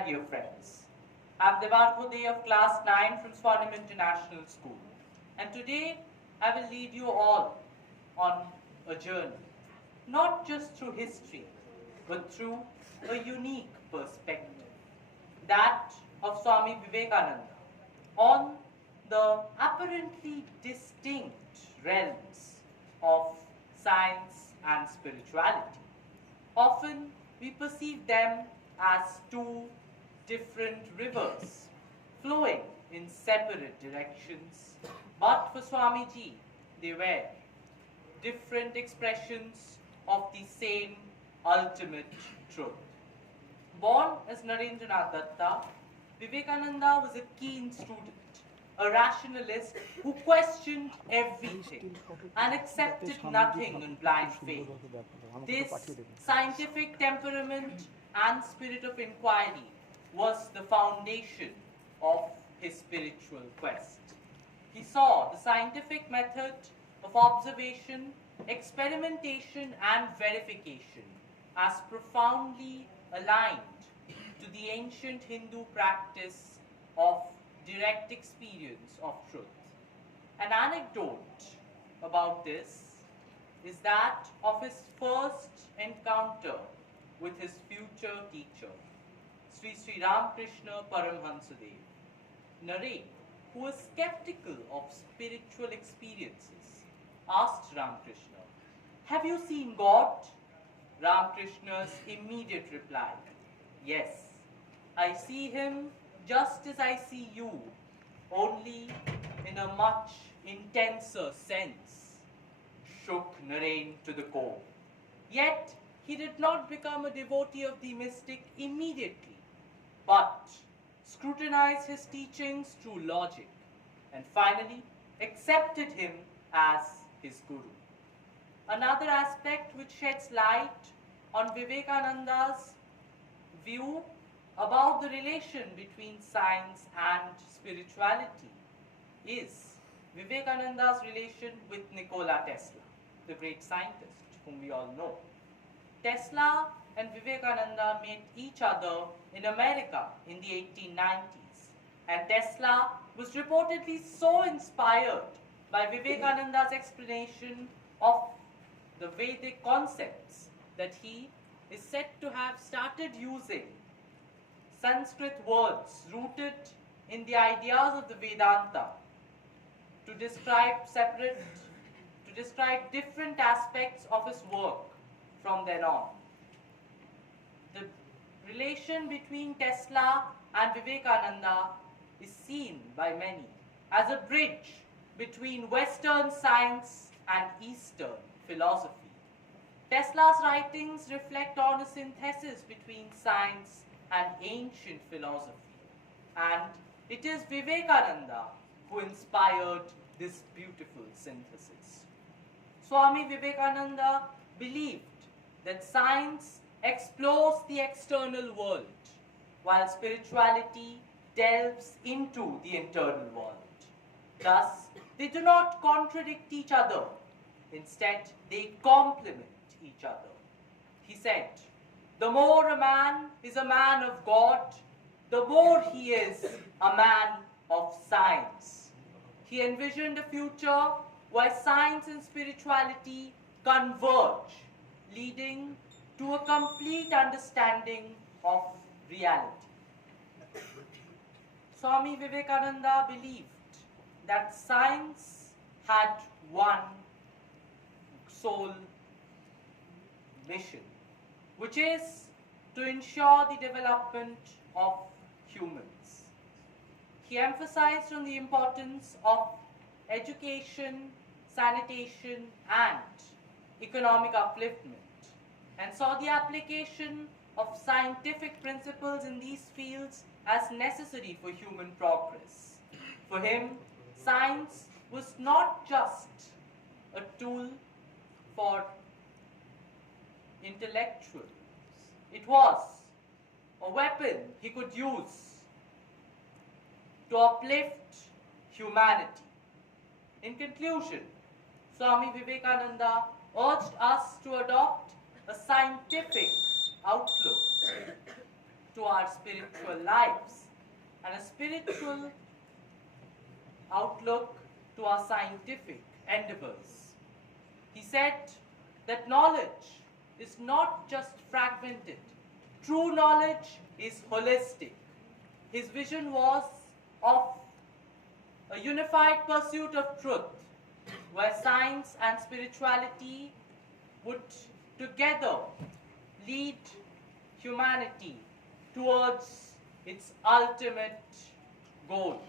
my dear friends. I'm Devarko Dey of Class 9 from Swarnim International School. And today, I will lead you all on a journey, not just through history, but through a unique perspective, that of Swami Vivekananda, on the apparently distinct realms of science and spirituality. Often we perceive them as two different rivers flowing in separate directions, but for Swamiji, they were different expressions of the same ultimate truth. Born as Narendranath Datta, Vivekananda was a keen student, a rationalist who questioned everything and accepted nothing in blind faith. This scientific temperament and spirit of inquiry was the foundation of his spiritual quest. He saw the scientific method of observation, experimentation, and verification as profoundly aligned to the ancient Hindu practice of direct experience of truth. An anecdote about this is that of his first encounter with his future teacher, Sri Ramakrishna Paramhansadev. Naren, who was skeptical of spiritual experiences, asked Ramakrishna, "Have you seen God?" Ramakrishna's immediate reply, "Yes, I see him just as I see you, only in a much intenser sense," shook Naren to the core. Yet, he did not become a devotee of the mystic immediately, but scrutinized his teachings through logic and finally accepted him as his guru. Another aspect which sheds light on Vivekananda's view about the relation between science and spirituality is Vivekananda's relation with Nikola Tesla, the great scientist whom we all know. Tesla and Vivekananda met each other in America in the 1890s, and Tesla was reportedly so inspired by Vivekananda's explanation of the Vedic concepts that he is said to have started using Sanskrit words rooted in the ideas of the Vedanta to describe different aspects of his work from then on. The relation between Tesla and Vivekananda is seen by many as a bridge between Western science and Eastern philosophy. Tesla's writings reflect on a synthesis between science and ancient philosophy, and it is Vivekananda who inspired this beautiful synthesis. Swami Vivekananda believed that science explores the external world, while spirituality delves into the internal world. Thus, they do not contradict each other. Instead, they complement each other. He said, "The more a man is a man of God, the more he is a man of science." He envisioned a future where science and spirituality converge, leading to a complete understanding of reality. Swami Vivekananda believed that science had one sole mission, which is to ensure the development of humans. He emphasized on the importance of education, sanitation, and economic upliftment, and saw the application of scientific principles in these fields as necessary for human progress. For him, science was not just a tool for intellectuals. It was a weapon he could use to uplift humanity. In conclusion, Swami Vivekananda urged us to adopt a scientific outlook to our spiritual lives and a spiritual outlook to our scientific endeavors. He said that knowledge is not just fragmented. True knowledge is holistic. His vision was of a unified pursuit of truth, where science and spirituality would together lead humanity towards its ultimate goal.